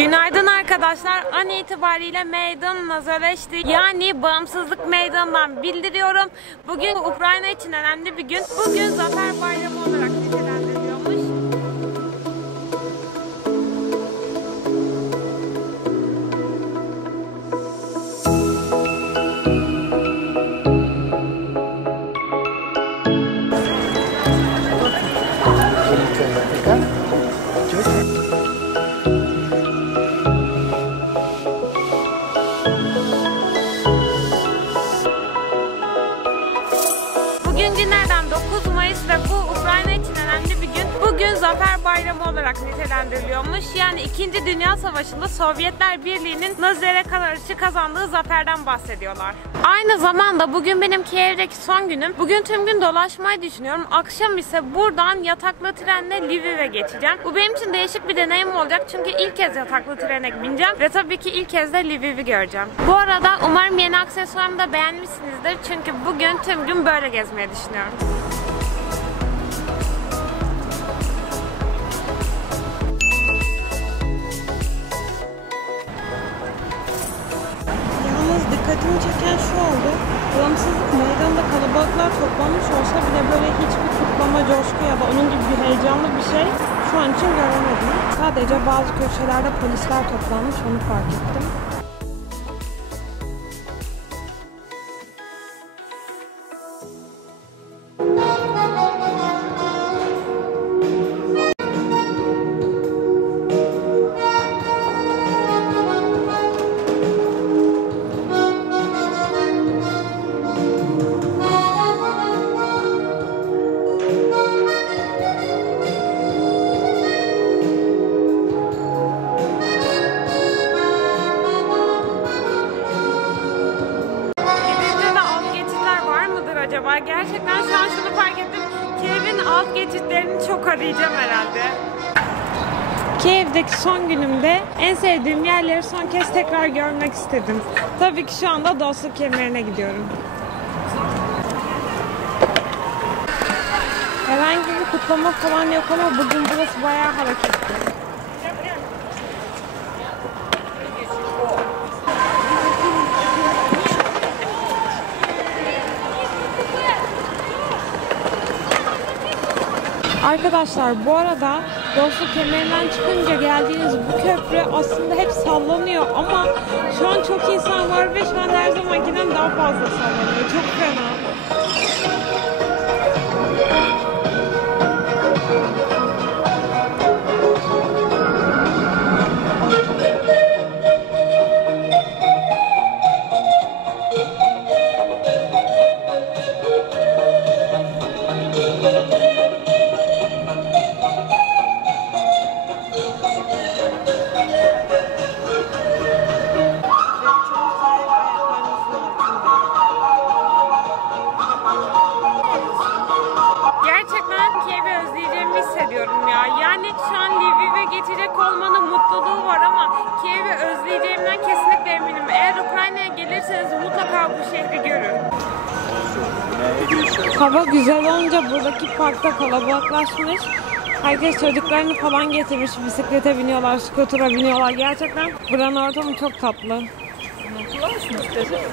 Günaydın arkadaşlar. An itibariyle meydan nazarleşti. Yani bağımsızlık meydanından bildiriyorum. Bugün Ukrayna için önemli bir gün. Bugün Zafer Bayramı olarak nitelendiriliyormuş. Bugün günlerden 9 Mayıs ve bu Ukrayna için önemli bir gün. Bugün Zafer Bayramı olarak nitelendiriliyormuş. Yani 2. Dünya Savaşı'nda Sovyetler Birliği'nin Nazilere karşı kazandığı zaferden bahsediyorlar. Aynı zamanda bugün benim Kiev'deki son günüm. Bugün tüm gün dolaşmayı düşünüyorum. Akşam ise buradan yataklı trenle Lviv'e geçeceğim. Bu benim için değişik bir deneyim olacak. Çünkü ilk kez yataklı trene bineceğim. Ve tabii ki ilk kez de Lviv'i göreceğim. Bu arada umarım yeni aksesuarımı da beğenmişsinizdir. Çünkü bugün tüm gün böyle gezmeyi düşünüyorum. Yalnız dikkatimi çeken şu oldu. Bağımsızlık meydanında kalabalıklar toplanmış olsa bile böyle hiçbir kutlama, coşku ya da onun gibi bir heyecanlı bir şey şu an için göremedim. Sadece bazı köşelerde polisler toplanmış, onu fark ettim. Acaba gerçekten şu an şunu fark ettim. Kiev'in alt geçitlerini çok arayacağım herhalde. Kiev'deki son günümde en sevdiğim yerleri son kez tekrar görmek istedim. Tabii ki şu anda Dostluk Kemeri'ne gidiyorum. Herhangi bir kutlama falan yok ama bugün burası bayağı hareketli. Arkadaşlar bu arada Dostluk Kemeri'nden çıkınca geldiğiniz bu köprü aslında hep sallanıyor ama şu an çok insan var ve şu an her zamankinden daha fazla sallanıyor. Çok fena. Yani şu an Lviv'e geçecek olmanın mutluluğu var ama Kiev'i özleyeceğimden kesinlikle eminim. Eğer Ukrayna'ya gelirseniz mutlaka bu şehri görün. Hava güzel olunca buradaki parkta kalabalıklaşmış. Herkes çocuklarını falan getirmiş. Bisiklete biniyorlar, skutura biniyorlar. Gerçekten buranın ortamı çok tatlı.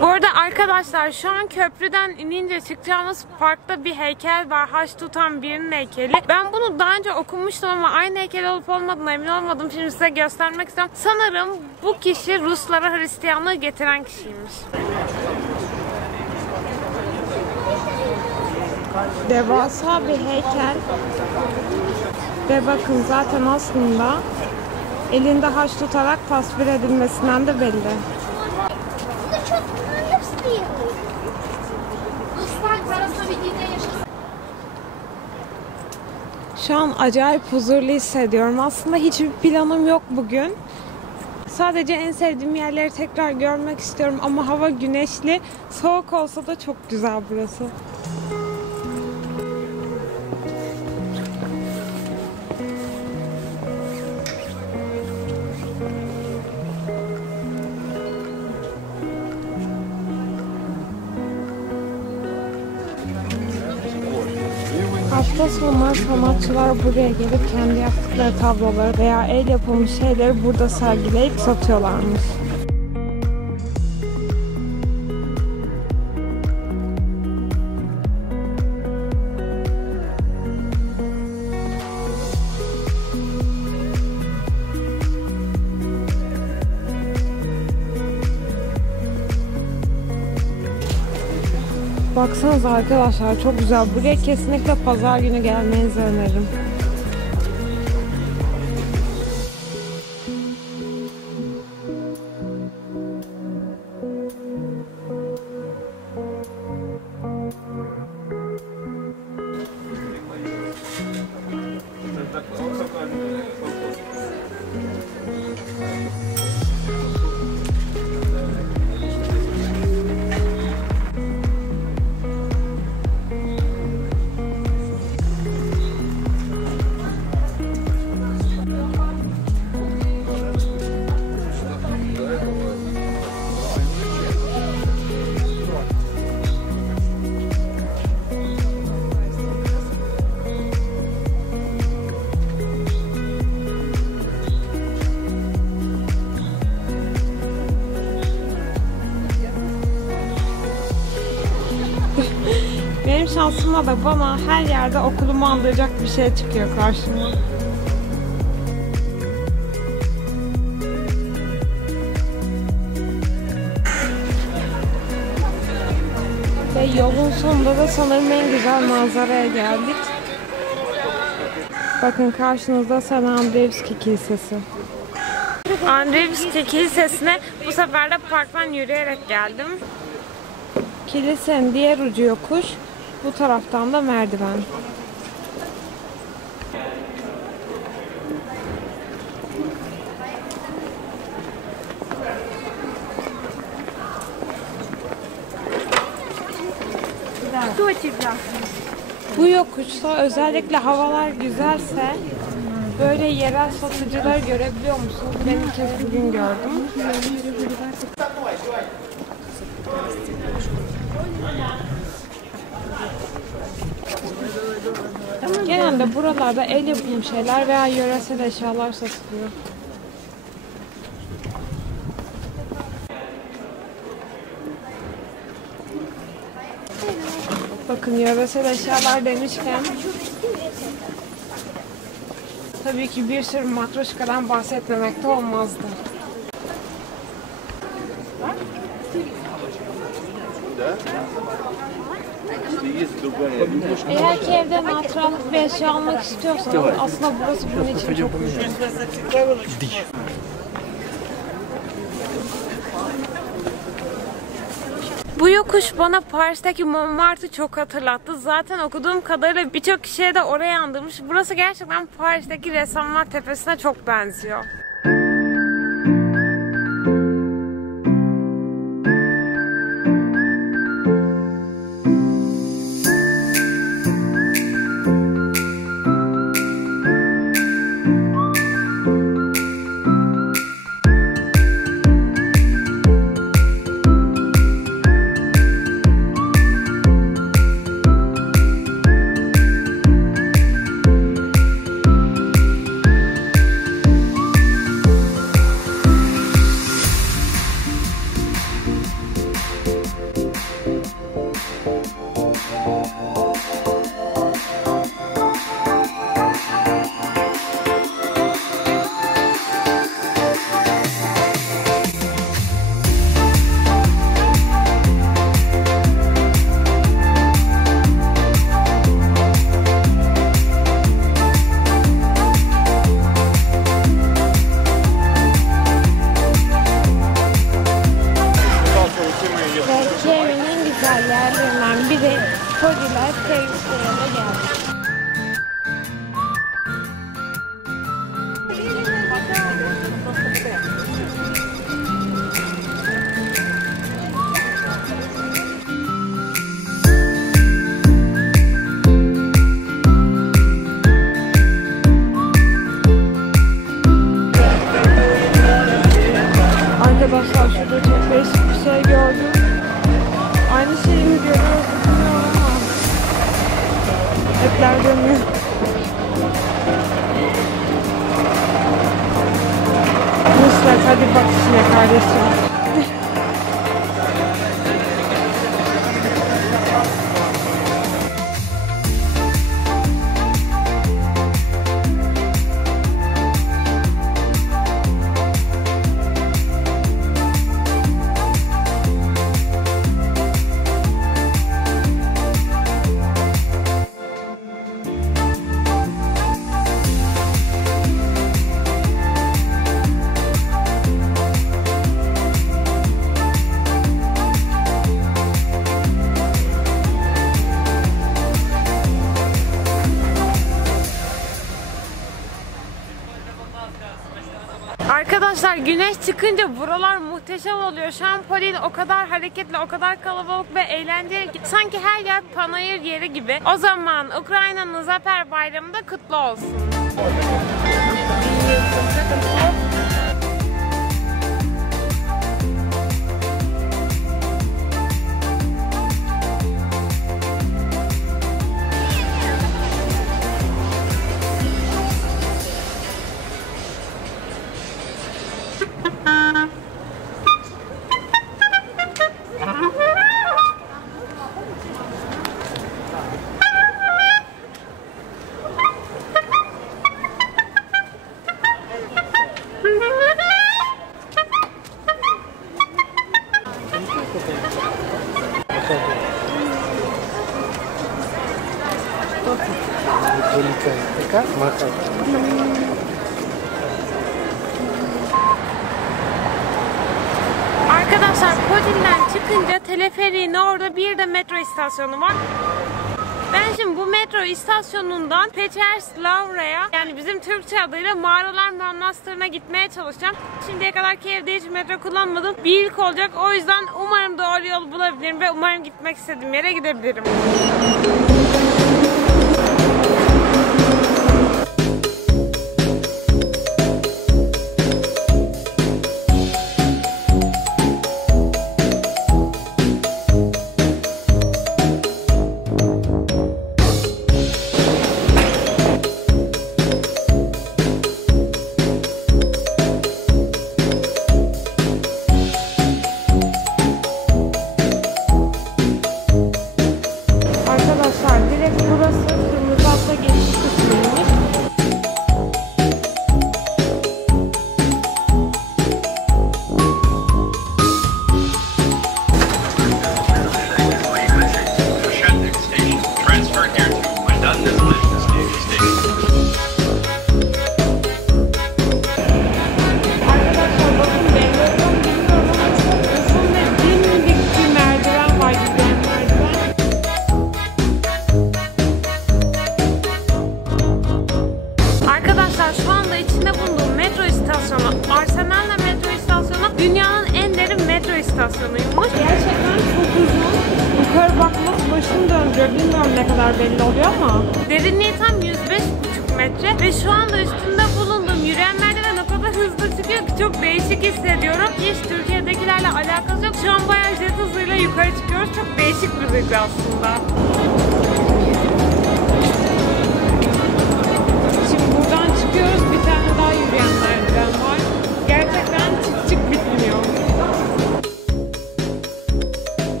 Bu arada arkadaşlar şu an köprüden inince çıkacağımız parkta bir heykel var. Haç tutan birinin heykeli. Ben bunu daha önce okumuştum ama aynı heykel olup olmadığına emin olmadım. Şimdi size göstermek istiyorum. Sanırım bu kişi Ruslara Hristiyanlığı getiren kişiymiş. Devasa bir heykel. Ve bakın zaten aslında elinde haç tutarak tasvir edilmesinden de belli. Şu an acayip huzurlu hissediyorum. Aslında hiçbir planım yok bugün. Sadece en sevdiğim yerleri tekrar görmek istiyorum ama hava güneşli. Soğuk olsa da çok güzel burası. hafta sonları sanatçılar buraya gelip kendi yaptıkları tabloları veya el yapımı şeyleri burada sergileyip satıyorlarmış. Baksanıza arkadaşlar, çok güzel. Buraya kesinlikle pazar günü gelmenizi öneririm. Benim şansıma da bana her yerde okulumu andıracak bir şey çıkıyor karşıma. Ve yolun sonunda da sanırım en güzel manzaraya geldik. Bakın karşınızda St. Andrewski Kilisesi. Andrewski Kilisesi'ne bu sefer de parktan yürüyerek geldim. Kilisenin diğer ucu yokuş, bu taraftan da merdiven. Bu yokuşta özellikle havalar güzelse böyle yerel satıcıları görebiliyor musunuz? Ben ilk kez bugün gördüm. Genelde buralarda el yapımı şeyler veya yöresel eşyalar satılıyor. Bakın yöresel eşyalar demişken tabii ki bir sürü matroşkadan bahsetmemekte olmazdı. Eğer ki evde matraklık bir eşya almak istiyorsanız aslında burası bunun için çok uygun. Bu yokuş bana Paris'teki Montmartre'ı çok hatırlattı. Zaten okuduğum kadarıyla birçok kişiye de oraya andırmış. Burası gerçekten Paris'teki Ressamlar Tepesi'ne çok benziyor. Yerlerinden biri Kodiler Teröristlerine geldi. Arkadaşlar şurada çok değişik bir şey gördüm. Aynı şeyi mi görüyoruz bilmiyorum ama Saatler dönüyor. Nusret hadi bak içine kardeşim. Arkadaşlar güneş çıkınca buralar muhteşem oluyor. Şu an Polin o kadar hareketli, o kadar kalabalık ve eğlenceli ki sanki her yer panayır yeri gibi. O zaman Ukrayna'nın Zafer Bayramı da kutlu olsun. Arkadaşlar Polin'den çıkınca teleferiğin orada bir de metro istasyonu var. Ben şimdi bu metro istasyonundan Pecherslava'ya, yani bizim Türkçe adıyla Mağaralar Manastırı'na gitmeye çalışacağım. Şimdiye kadar Kiev'de hiç metro kullanmadım. Bir ilk olacak, o yüzden umarım doğru yolu bulabilirim ve umarım gitmek istediğim yere gidebilirim. istasyonuymuş. Gerçekten çok uzun. Yukarı bakmak başım döndürüyor. Bilmiyorum ne kadar belli oluyor ama. Derinliği tam 105,5 metre ve şu anda üstünde bulunduğum yürüyen merdiven o kadar hızlı çıkıyor ki çok değişik hissediyorum. Hiç Türkiye'dekilerle alakası yok. Şu an bayağı jet hızıyla yukarı çıkıyoruz. Çok değişik bir duygu aslında. Şimdi buradan çıkıyoruz. Bir tane daha yürüyen merdiven var. Gerçekten çık çık bitmiyor.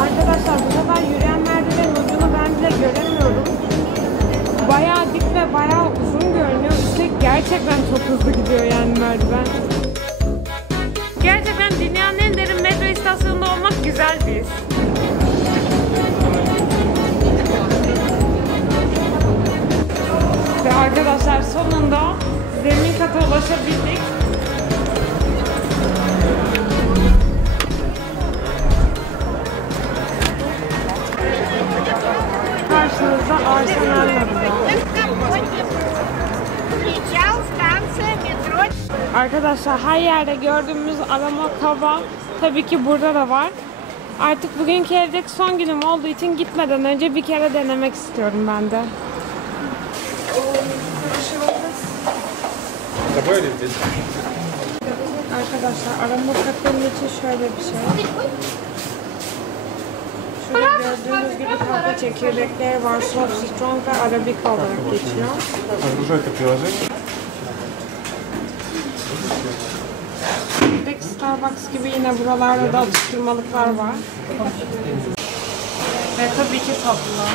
Arkadaşlar bu sefer yürüyen merdivenin ucunu ben bile göremiyorum. Bayağı dik ve bayağı uzun görünüyor. Üstelik gerçekten çok hızlı gidiyor yani merdiven. Gerçekten dünyanın en derin metro istasyonunda olmak güzel bir his. Ve arkadaşlar sonunda zemin kata ulaşabildik. Karşınızda Arsenal var. Arkadaşlar her yerde gördüğümüz arama kaba tabii ki burada da var. Artık bugünkü evdeki son günüm olduğu için gitmeden önce bir kere denemek istiyorum ben de. Arkadaşlar arama katının için şöyle bir şey. Şurada Gördüğünüz gibi kahve çekirdekleri var. Soft, strong ve arabica olarak geçiyor. Buradaki Starbucks gibi yine buralarda da atıştırmalıklar var. Ve tabii ki tatlılar.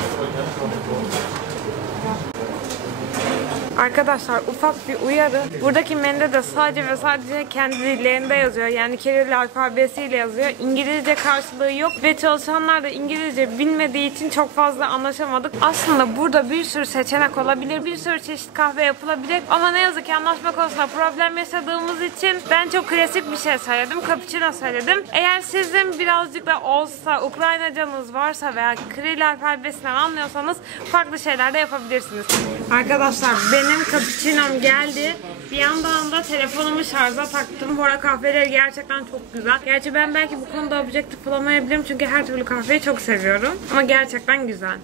Arkadaşlar ufak bir uyarı. Buradaki menüde de sadece ve sadece kendi dillerinde yazıyor. Yani Kiril alfabesiyle yazıyor. İngilizce karşılığı yok ve çalışanlar da İngilizce bilmediği için çok fazla anlaşamadık. Aslında burada bir sürü seçenek olabilir. Bir sürü çeşit kahve yapılabilir. Ama ne yazık ki anlaşma konusunda problem yaşadığımız için ben çok klasik bir şey söyledim. Cappuccino söyledim. Eğer sizin birazcık da olsa Ukraynacanız varsa veya Kiril alfabesinden anlıyorsanız farklı şeyler de yapabilirsiniz. Arkadaşlar benim cappuccino'm geldi. Bir yandan da telefonumu şarja taktım. Bu arada kahveleri gerçekten çok güzel. Gerçi ben belki bu konuda objektif olamayabilirim çünkü her türlü kahveyi çok seviyorum. Ama gerçekten güzel.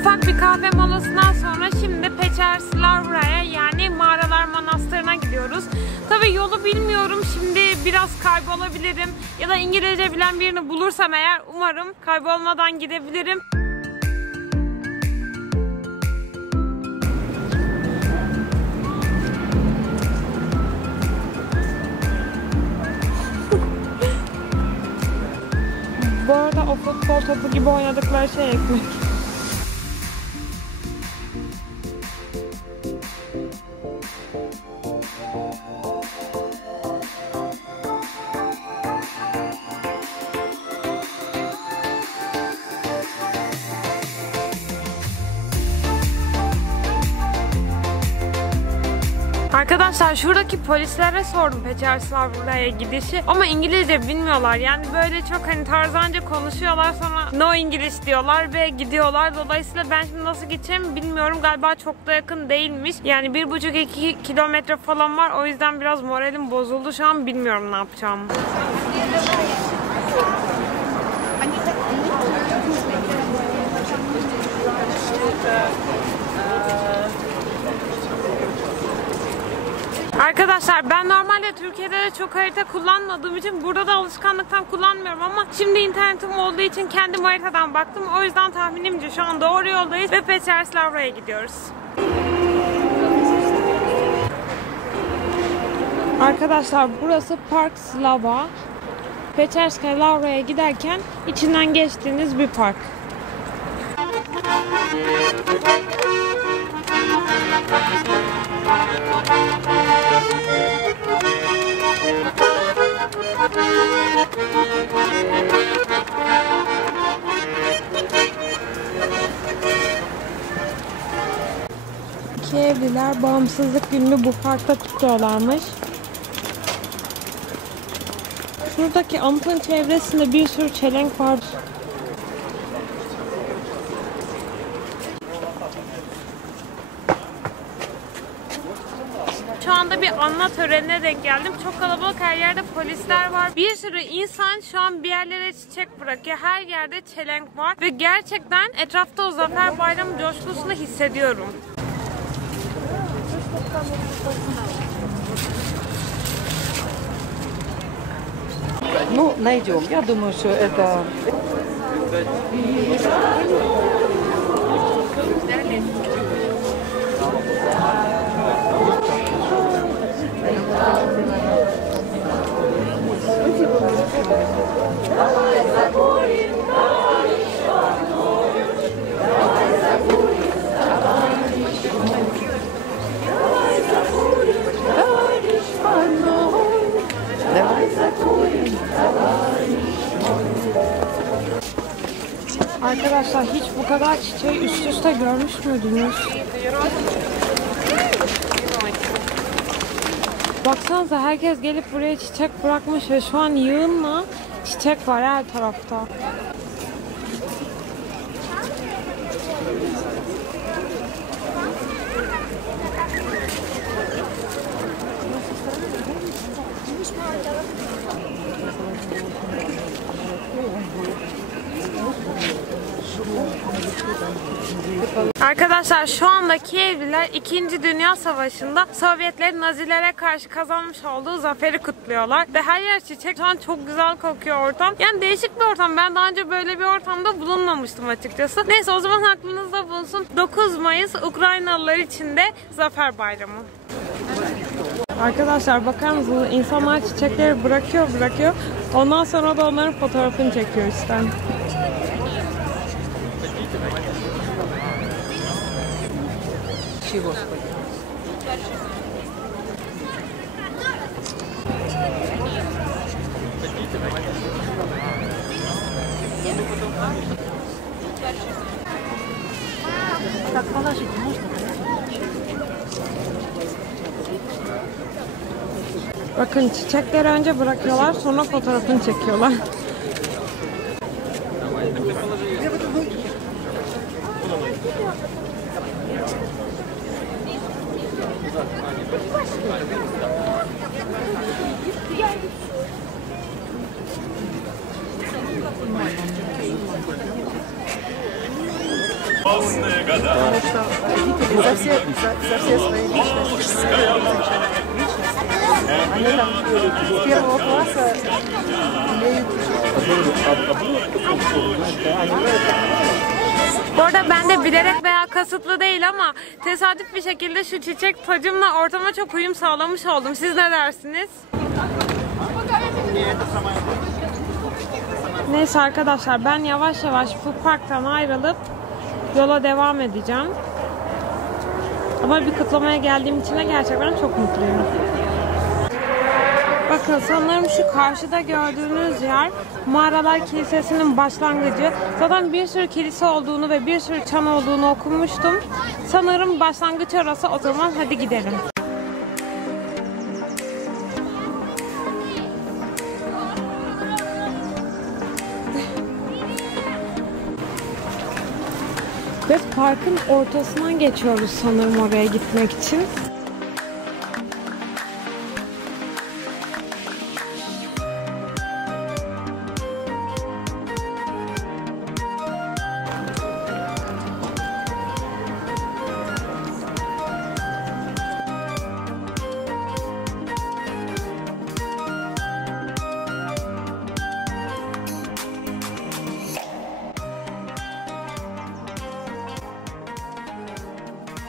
Ufak bir kahve molasından sonra şimdi Pecherslavrya'ya yani Mağaralar Manastırı'na gidiyoruz. Tabii yolu bilmiyorum. Şimdi biraz kaybolabilirim. Ya da İngilizce bilen birini bulursam eğer umarım kaybolmadan gidebilirim. Bu arada o futbol topu gibi oynadıkları şey ekmek. Arkadaşlar şuradaki polislere sordum Pecherslavrya'ya gidişi ama İngilizce bilmiyorlar. Yani böyle çok hani tarzanca konuşuyorlar sonra no English diyorlar ve gidiyorlar. Dolayısıyla ben şimdi nasıl gideceğimi bilmiyorum. Galiba çok da yakın değilmiş. Yani 1,5-2 kilometre falan var. O yüzden biraz moralim bozuldu. Şu an bilmiyorum ne yapacağımı. Arkadaşlar ben normalde Türkiye'de de çok harita kullanmadığım için burada da alışkanlıktan kullanmıyorum ama şimdi internetim olduğu için kendim haritadan baktım. O yüzden tahminimce şu an doğru yoldayız ve Pecherslavrya'ya gidiyoruz. Arkadaşlar burası Park Slava. Pecherslavrya'ya giderken içinden geçtiğiniz bir park. İki evliler bağımsızlık gününü bu parkta tutuyorlarmış. Şuradaki anıtın çevresinde bir sürü çelenk var. Şu anda bir anma törenine denk geldim. Çok kalabalık, her yerde polisler var. Bir sürü insan şu an bir yerlere çiçek bırakıyor. Her yerde çelenk var. Ve gerçekten etrafta o Zafer Bayramı coşkusunu hissediyorum. Ну, найдем. Я думаю, что это... Arkadaşlar hiç bu kadar çiçeği üst üste görmüş müydünüz? Baksanıza herkes gelip buraya çiçek bırakmış ve şu an yığınla çiçek var her tarafta. Arkadaşlar şu anda Kievliler 2. Dünya Savaşı'nda Sovyetlerin Nazilere karşı kazanmış olduğu zaferi kutluyorlar. Ve her yer çiçek. Şu an çok güzel kokuyor ortam. Yani değişik bir ortam. Ben daha önce böyle bir ortamda bulunmamıştım açıkçası. Neyse o zaman aklınızda bulunsun. 9 Mayıs Ukraynalılar için de Zafer Bayramı. Arkadaşlar bakar mısınız? İnsanlar çiçekleri bırakıyor. Ondan sonra da onların fotoğrafını çekiyor işte. Господи. Так положить можно? Bakın çiçekleri önce bırakıyorlar, sonra fotoğrafını çekiyorlar. За все свои личности, они там с первого класса имеют... Bu arada ben de bilerek veya kasıtlı değil ama tesadüf bir şekilde şu çiçek tacımla ortama çok uyum sağlamış oldum. Siz ne dersiniz? Neyse arkadaşlar ben yavaş yavaş bu parktan ayrılıp yola devam edeceğim. Ama bir kutlamaya geldiğim için de gerçekten çok mutluyum. Bakın sanırım şu karşıda gördüğünüz yer Mağaralar Kilisesi'nin başlangıcı. Zaten bir sürü kilise olduğunu ve bir sürü çan olduğunu okumuştum. Sanırım başlangıç orası, o zaman hadi gidelim. Ve parkın ortasından geçiyoruz sanırım oraya gitmek için.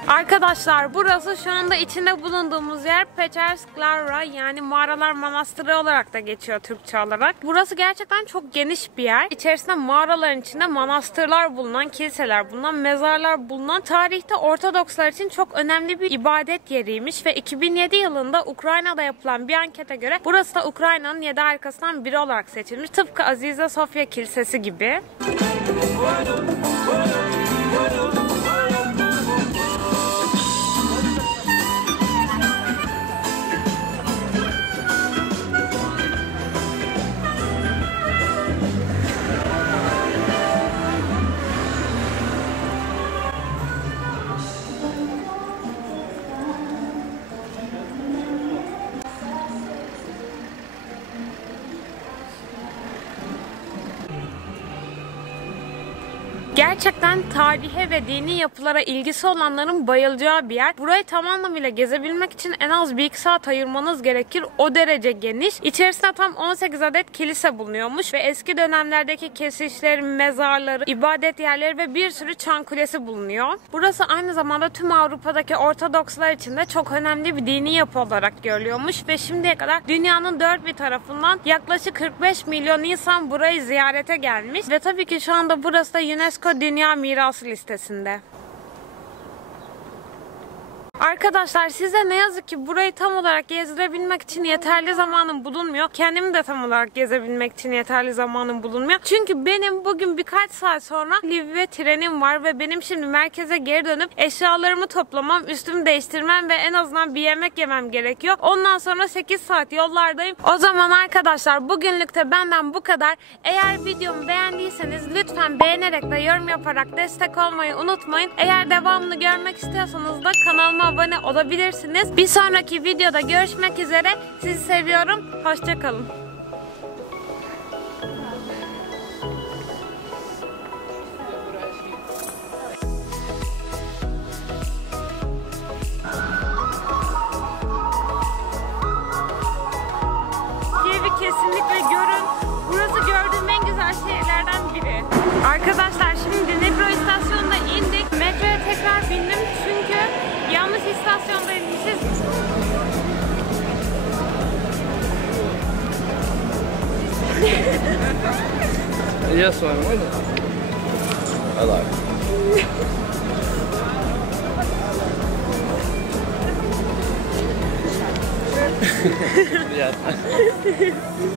Arkadaşlar burası şu anda içinde bulunduğumuz yer Pechersklara, yani Mağaralar Manastırı olarak da geçiyor Türkçe olarak. Burası gerçekten çok geniş bir yer. İçerisinde mağaraların içinde manastırlar bulunan, kiliseler bulunan, mezarlar bulunan, tarihte Ortodokslar için çok önemli bir ibadet yeriymiş ve 2007 yılında Ukrayna'da yapılan bir ankete göre burası da Ukrayna'nın 7 harikasından biri olarak seçilmiş. Tıpkı Azize Sofya Kilisesi gibi. Gerçekten tarihe ve dini yapılara ilgisi olanların bayılacağı bir yer. Burayı tam anlamıyla gezebilmek için en az 1-2 saat ayırmanız gerekir. O derece geniş. İçerisinde tam 18 adet kilise bulunuyormuş ve eski dönemlerdeki kesişler, mezarları, ibadet yerleri ve bir sürü çan kulesi bulunuyor. Burası aynı zamanda tüm Avrupa'daki Ortodokslar için de çok önemli bir dini yapı olarak görülüyormuş ve şimdiye kadar dünyanın dört bir tarafından yaklaşık 45 milyon insan burayı ziyarete gelmiş ve tabii ki şu anda burası da UNESCO Dünya Mirası listesinde. Arkadaşlar size ne yazık ki burayı tam olarak gezdirebilmek için yeterli zamanım bulunmuyor. Kendimi de tam olarak gezebilmek için yeterli zamanım bulunmuyor. Çünkü benim bugün birkaç saat sonra Lviv'e trenim var ve benim şimdi merkeze geri dönüp eşyalarımı toplamam, üstümü değiştirmem ve en azından bir yemek yemem gerekiyor. Ondan sonra 8 saat yollardayım. O zaman arkadaşlar bugünlük de benden bu kadar. Eğer videomu beğendiyseniz lütfen beğenerek ve yorum yaparak destek olmayı unutmayın. Eğer devamını görmek istiyorsanız da kanalıma abone olabilirsiniz. Bir sonraki videoda görüşmek üzere. Sizi seviyorum. Hoşça kalın. kesinlikle görün. Burası gördüğüm en güzel şehirlerden biri. Arkadaşlar şimdi Dnipro istasyonuna indik. Metroya tekrar bindim çünkü yanlış istasyonda inmişiz. Yes, one. I like. Yeah.